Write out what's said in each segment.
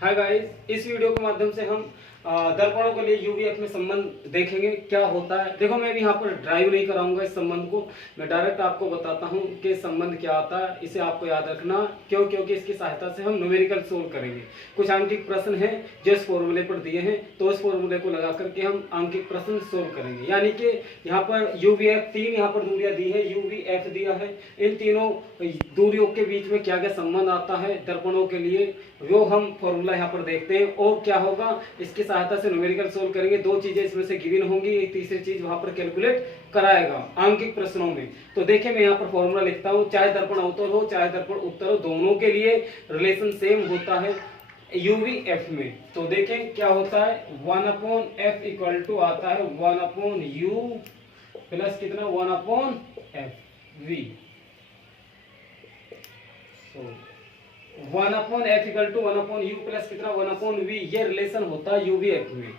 Hi guys, इस video के माध्यम से हम दर्पणों के लिए यूवीएफ में संबंध देखेंगे क्या होता है। देखो, मैं भी यहाँ पर ड्राइव नहीं कराऊंगा इस संबंध को, मैं डायरेक्ट आपको बताता हूँ कि संबंध क्या आता है। इसे आपको याद रखना, क्योंकि इसकी सहायता से हम न्यूमेरिकल सोल्व करेंगे। कुछ आंकिक प्रश्न हैं जो इस फॉर्मूले पर दिए हैं, तो इस फॉर्मूले को लगा करके हम आंकिक प्रश्न सोल्व करेंगे। यानी कि यहाँ पर यूवीएफ तीन यहाँ पर दूरियां दी है, यूवीएफ दिया है। इन तीनों दूरियों के बीच में क्या क्या संबंध आता है दर्पणों के लिए, वो हम फॉर्मूला यहाँ पर देखते हैं। और क्या होगा, इसकी सहायता से न्यूमेरिकल सोल्व करेंगे। दो चीजें इसमें से गिवन होंगी, एक तीसरी चीज वहां पर कैलकुलेट कराएगा आंकिक प्रश्नों में। तो देखिए, मैं यहाँ पर फॉर्मूला लिखता हूँ। चाहे दर्पण अवतल हो चाहे दर्पण उत्तल हो, दोनों के लिए रिलेशन सेम होता है यूवीएफ में। तो देखें क्या होता है, 1/f इक्वल टू आता है 1/u प्लस कितना 1/f v। 1/f equal to 1/u plus कितना 1/v। ये रिलेशन होता है यूवीएफ में।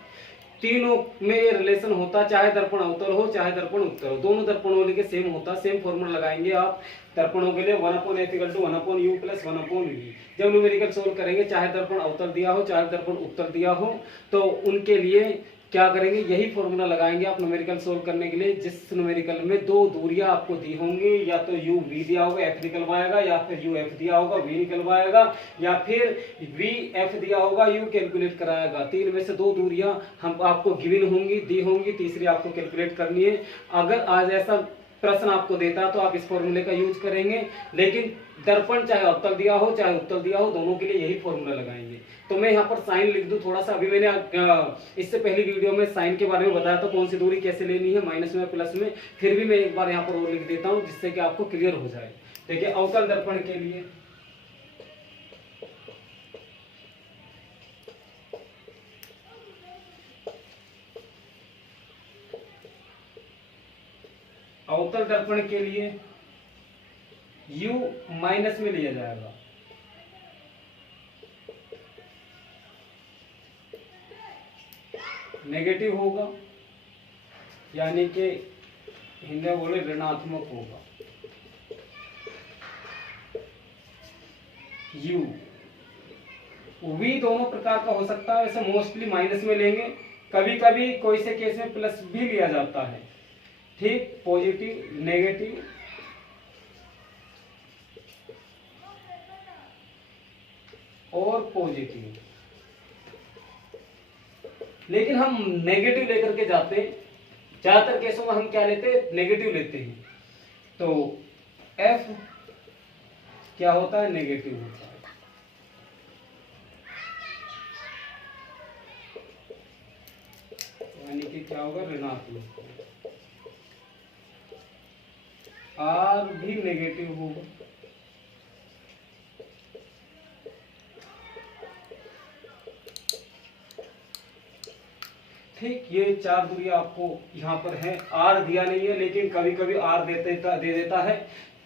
तीनों में ये रिलेशन होता है, चाहे दर्पण अवतल हो चाहे दर्पण उत्तल हो, दोनों दर्पणों के सेम होता है। सेम फॉर्मूला लगाएंगे आप दर्पणों के लिए, 1/f equal to 1/u plus 1/v। जब न्यूमेरिकल सोल्व करेंगे, चाहे दर्पण अवतल दिया हो चाहे दर्पण उत्तल दिया हो, तो उनके लिए क्या करेंगे, यही फॉर्मूला लगाएंगे आप न्यूमेरिकल सोल्व करने के लिए। जिस न्यूमेरिकल में दो दूरियां आपको दी होंगी, या तो u v दिया होगा f निकलवाएगा, या फिर u f दिया होगा v निकलवाएगा, या फिर v f दिया होगा u कैलकुलेट कराएगा। तीन में से दो दूरियां हम आपको गिवन होंगी, दी होंगी, तीसरी आपको कैलकुलेट करनी है। अगर आज ऐसा प्रश्न आपको देता तो आप इस फॉर्मूले का यूज करेंगे, लेकिन दर्पण चाहे अवतल दिया हो चाहे उत्तल दिया हो, दोनों के लिए यही फॉर्मूला लगाएंगे। तो मैं यहाँ पर साइन लिख दूं थोड़ा सा। अभी मैंने इससे पहली वीडियो में साइन के बारे में बताया था, कौन सी दूरी कैसे लेनी है, माइनस में प्लस में। फिर भी मैं एक बार यहाँ पर और लिख देता हूँ, जिससे कि आपको क्लियर हो जाए। देखिए, अवतल दर्पण के लिए अवतल दर्पण के लिए u माइनस में लिया जाएगा। नेगेटिव होगा, यानी कि हिंदी बोले ऋणात्मक होगा। u v दोनों प्रकार का हो सकता है, वैसे मोस्टली माइनस में लेंगे। कभी कभी कोई से केस में प्लस भी लिया जाता है। ठीक, पॉजिटिव, नेगेटिव, और पॉजिटिव। लेकिन हम नेगेटिव लेकर के जाते हैं, ज्यादातर केसों में हम क्या लेते हैं, नेगेटिव लेते हैं। तो f क्या होता है, नेगेटिव होता है। यानी कि क्या होगा, ऋणात्मक। r भी नेगेटिव होगा। ठीक, ये चार दूरियां आपको यहाँ पर है। r दिया नहीं है, लेकिन कभी कभी r दे देता है।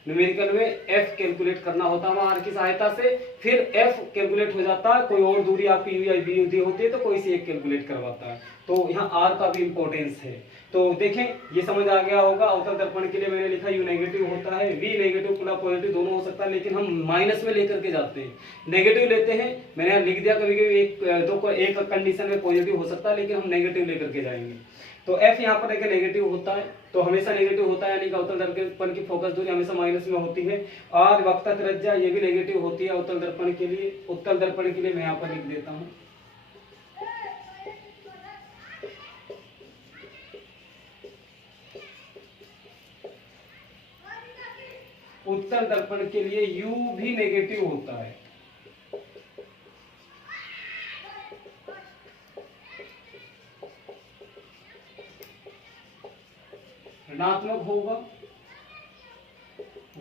न्यूमेरिकल में f कैलकुलेट करना होता है r की सहायता से, फिर f कैलकुलेट हो जाता है। कोई और दूरी आपकी u या v दी होती है तो कोई सी एक कैलकुलेट करवाता है। तो यहाँ r का भी इंपॉर्टेंस है। तो देखें, ये समझ आ गया होगा। अवतल दर्पण के लिए मैंने लिखा u नेगेटिव होता है, v नेगेटिव प्लस पॉजिटिव दोनों हो सकता है, लेकिन हम माइनस में लेकर के जाते हैं, नेगेटिव लेते हैं। मैंने यहाँ लिख दिया, कभी कभी एक कंडीशन में पॉजिटिव हो सकता है, लेकिन हम नेगेटिव लेकर के जाएंगे। तो f यहाँ पर देखिए नेगेटिव होता है, तो हमेशा नेगेटिव होता है, यानी कि अवतल दर्पण की फोकस दूरी हमेशा माइनस में होती है। और वक्रता त्रिज्या ये भी नेगेटिव होती है अवतल दर्पण के लिए। उत्तल दर्पण के लिए मैं यहाँ पर लिख देता हूँ, उत्तल दर्पण के लिए u भी नेगेटिव होता है। ऋणात्मक होगा,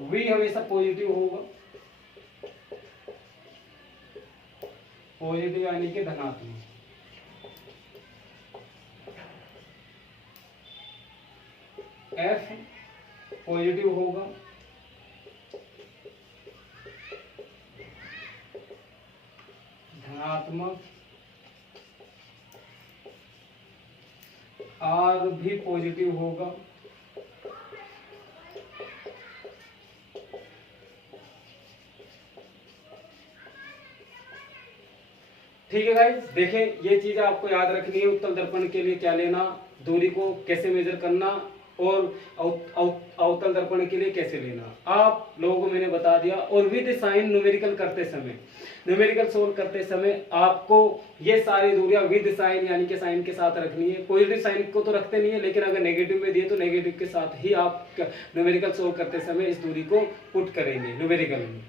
v हमेशा पॉजिटिव होगा। पॉजिटिव यानी कि धनात्मक। f पॉजिटिव होगा, धनात्मक। r भी पॉजिटिव होगा, ठीक है गाइस, देखें ये चीजें आपको याद रखनी है। उत्तल दर्पण के लिए क्या लेना, दूरी को कैसे मेजर करना, और अवतल दर्पण के लिए कैसे लेना, आप लोगों को मैंने बता दिया। और विद साइन न्यूमेरिकल करते समय, न्यूमेरिकल सोल्व करते समय आपको ये सारी दूरियां विद साइन यानी कि साइन के साथ रखनी है। पॉजिटिव साइन को तो रखते नहीं है, लेकिन अगर नेगेटिव में दिए तो नेगेटिव के साथ ही आप न्यूमेरिकल सोल्व करते समय इस दूरी को पुट करेंगे न्यूमेरिकल में।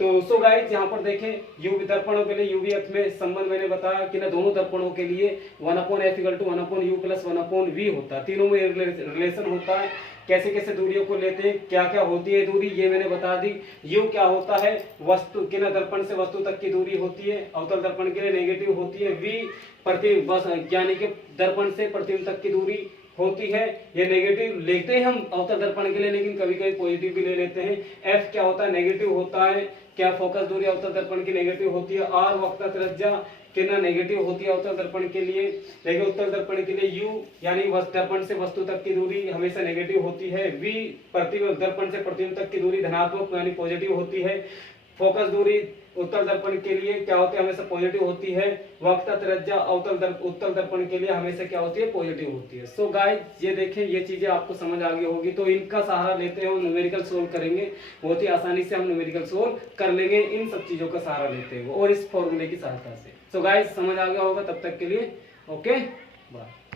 तो सो गाइस यहाँ पर देखें यूवी दर्पणों के लिए यूवीएफ में संबंध मैंने बताया कि ना दोनों दर्पणों के लिए 1/f = 1/u + 1/v होता है। तीनों में रिलेशन होता है। कैसे कैसे दूरियों को लेते हैं, क्या क्या होती है दूरी, ये मैंने बता दी। यू क्या होता है, वस्तु के ना दर्पण से वस्तु तक की दूरी होती है। अवतल दर्पण के लिए नेगेटिव होती है। वी प्रतिबिंब यानी कि दर्पण से प्रतिबिंब तक की दूरी होती है। ये नेगेटिव लेते हैं हम अवतल दर्पण के लिए, लेकिन कभी कभी पॉजिटिव भी ले लेते हैं। एफ क्या होता है, नेगेटिव होता है। क्या फोकस दूरी अवतल दर्पण की नेगेटिव होती है। आर वक्ता त्रिज्या कितना नेगेटिव होती है अवतल दर्पण के लिए, लेकिन उत्तल दर्पण के लिए यू यानी दर्पण से वस्तु तक की दूरी हमेशा नेगेटिव होती है। वी प्रतिबिंब दर्पण से प्रतिबिंब तक की दूरी धनात्मक यानी पॉजिटिव होती है। फोकस दूरी उत्तल दर्पण के लिए क्या होती है, हमेशा पॉजिटिव होती है। वक्ता त्रिज्या उत्तल दर्पण के लिए हमेशा क्या होती है, पॉजिटिव होती है। सो गाइस ये देखें, ये चीजें आपको समझ आ गई होगी। तो इनका सहारा लेते हैं, न्यूमेरिकल सोल्व करेंगे। बहुत ही आसानी से हम न्यूमेरिकल सोल्व कर लेंगे इन सब चीजों का सहारा लेते हुए और इस फॉर्मूले की सहायता से। सो गाइस समझ आ गया होगा, तब तक के लिए ओके बाय।